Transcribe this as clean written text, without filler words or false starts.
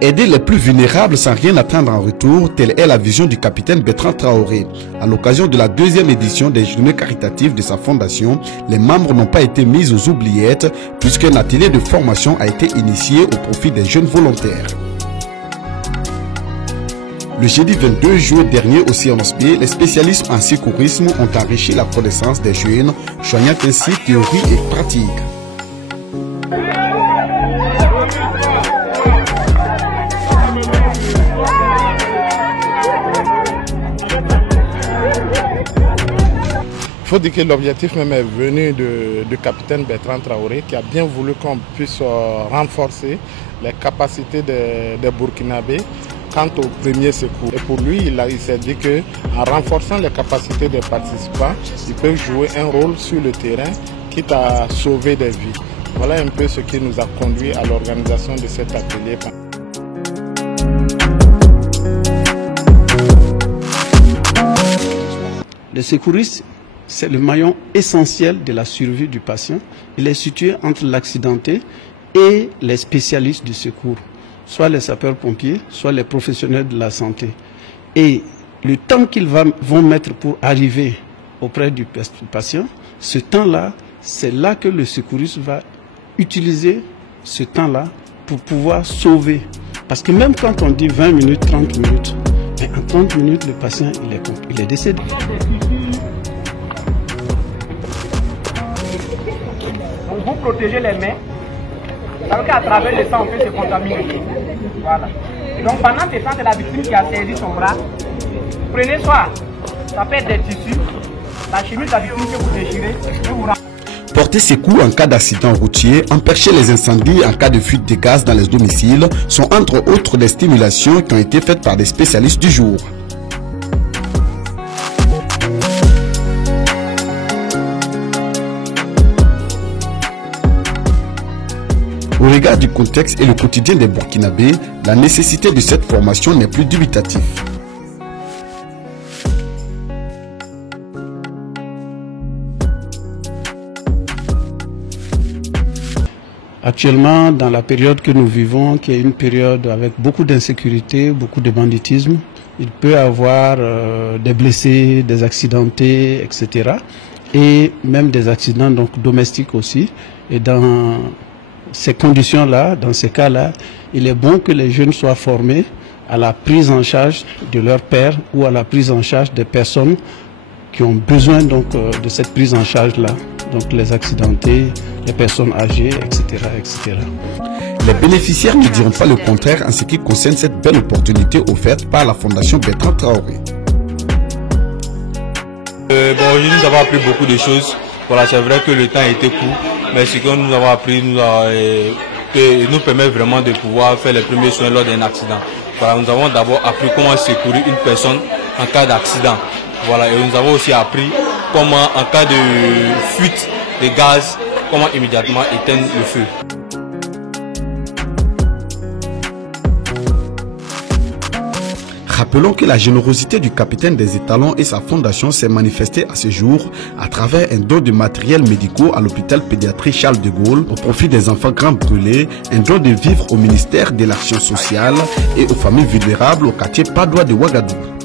Aider les plus vulnérables sans rien attendre en retour, telle est la vision du capitaine Bertrand Traoré. À l'occasion de la deuxième édition des journées caritatives de sa fondation, les membres n'ont pas été mis aux oubliettes puisqu'un atelier de formation a été initié au profit des jeunes volontaires. Le jeudi 22 juillet dernier au CNOSP, les spécialistes en secourisme ont enrichi la connaissance des jeunes, joignant ainsi théorie et pratique. Il faut dire que l'objectif même est venu du capitaine Bertrand Traoré qui a bien voulu qu'on puisse renforcer les capacités des Burkinabés quant au premier secours. Et pour lui, il s'est dit qu'en renforçant les capacités des participants, ils peuvent jouer un rôle sur le terrain, quitte à sauver des vies. Voilà un peu ce qui nous a conduit à l'organisation de cet atelier. Les secouristes, c'est le maillon essentiel de la survie du patient. Il est situé entre l'accidenté et les spécialistes du secours, soit les sapeurs-pompiers, soit les professionnels de la santé. Et le temps qu'ils vont mettre pour arriver auprès du patient, ce temps-là, c'est là que le secouriste va utiliser ce temps-là pour pouvoir sauver. Parce que même quand on dit 20 minutes, 30 minutes, mais en 30 minutes, le patient il est décédé. Vous protégez les mains, parce qu'à travers le sang, on peut se contaminer. Voilà. Et donc pendant ce temps, c'est la victime qui a saisi son bras. Prenez soin, ça peut être des tissus, la chemise de la victime que vous déchirez, et vous porter secours en cas d'accident routier, empêcher les incendies en cas de fuite de gaz dans les domiciles sont entre autres des stimulations qui ont été faites par des spécialistes du jour. Au regard du contexte et le quotidien des Burkinabés, la nécessité de cette formation n'est plus dubitative. Actuellement, dans la période que nous vivons, qui est une période avec beaucoup d'insécurité, beaucoup de banditisme, il peut y avoir des blessés, des accidentés, etc. Et même des accidents donc, domestiques aussi. Et dans ces conditions-là, dans ces cas-là, il est bon que les jeunes soient formés à la prise en charge de leur père ou à la prise en charge des personnes qui ont besoin donc, de cette prise en charge-là. Donc les accidentés, les personnes âgées, etc., etc. Les bénéficiaires ne diront pas le contraire en ce qui concerne cette belle opportunité offerte par la Fondation Bertrand Traoré. Aujourd'hui, nous avons appris beaucoup de choses. Voilà, c'est vrai que le temps a été court, mais ce que nous avons appris nous permet vraiment de pouvoir faire les premiers soins lors d'un accident. Voilà, nous avons d'abord appris comment secourir une personne en cas d'accident. Voilà, et nous avons aussi appris comment, en cas de fuite de gaz, comment immédiatement éteindre le feu. Rappelons que la générosité du capitaine des étalons et sa fondation s'est manifestée à ce jour à travers un don de matériel médicaux à l'hôpital pédiatrique Charles de Gaulle au profit des enfants grands brûlés, un don de vivres au ministère de l'Action sociale et aux familles vulnérables au quartier Padoua de Ouagadougou.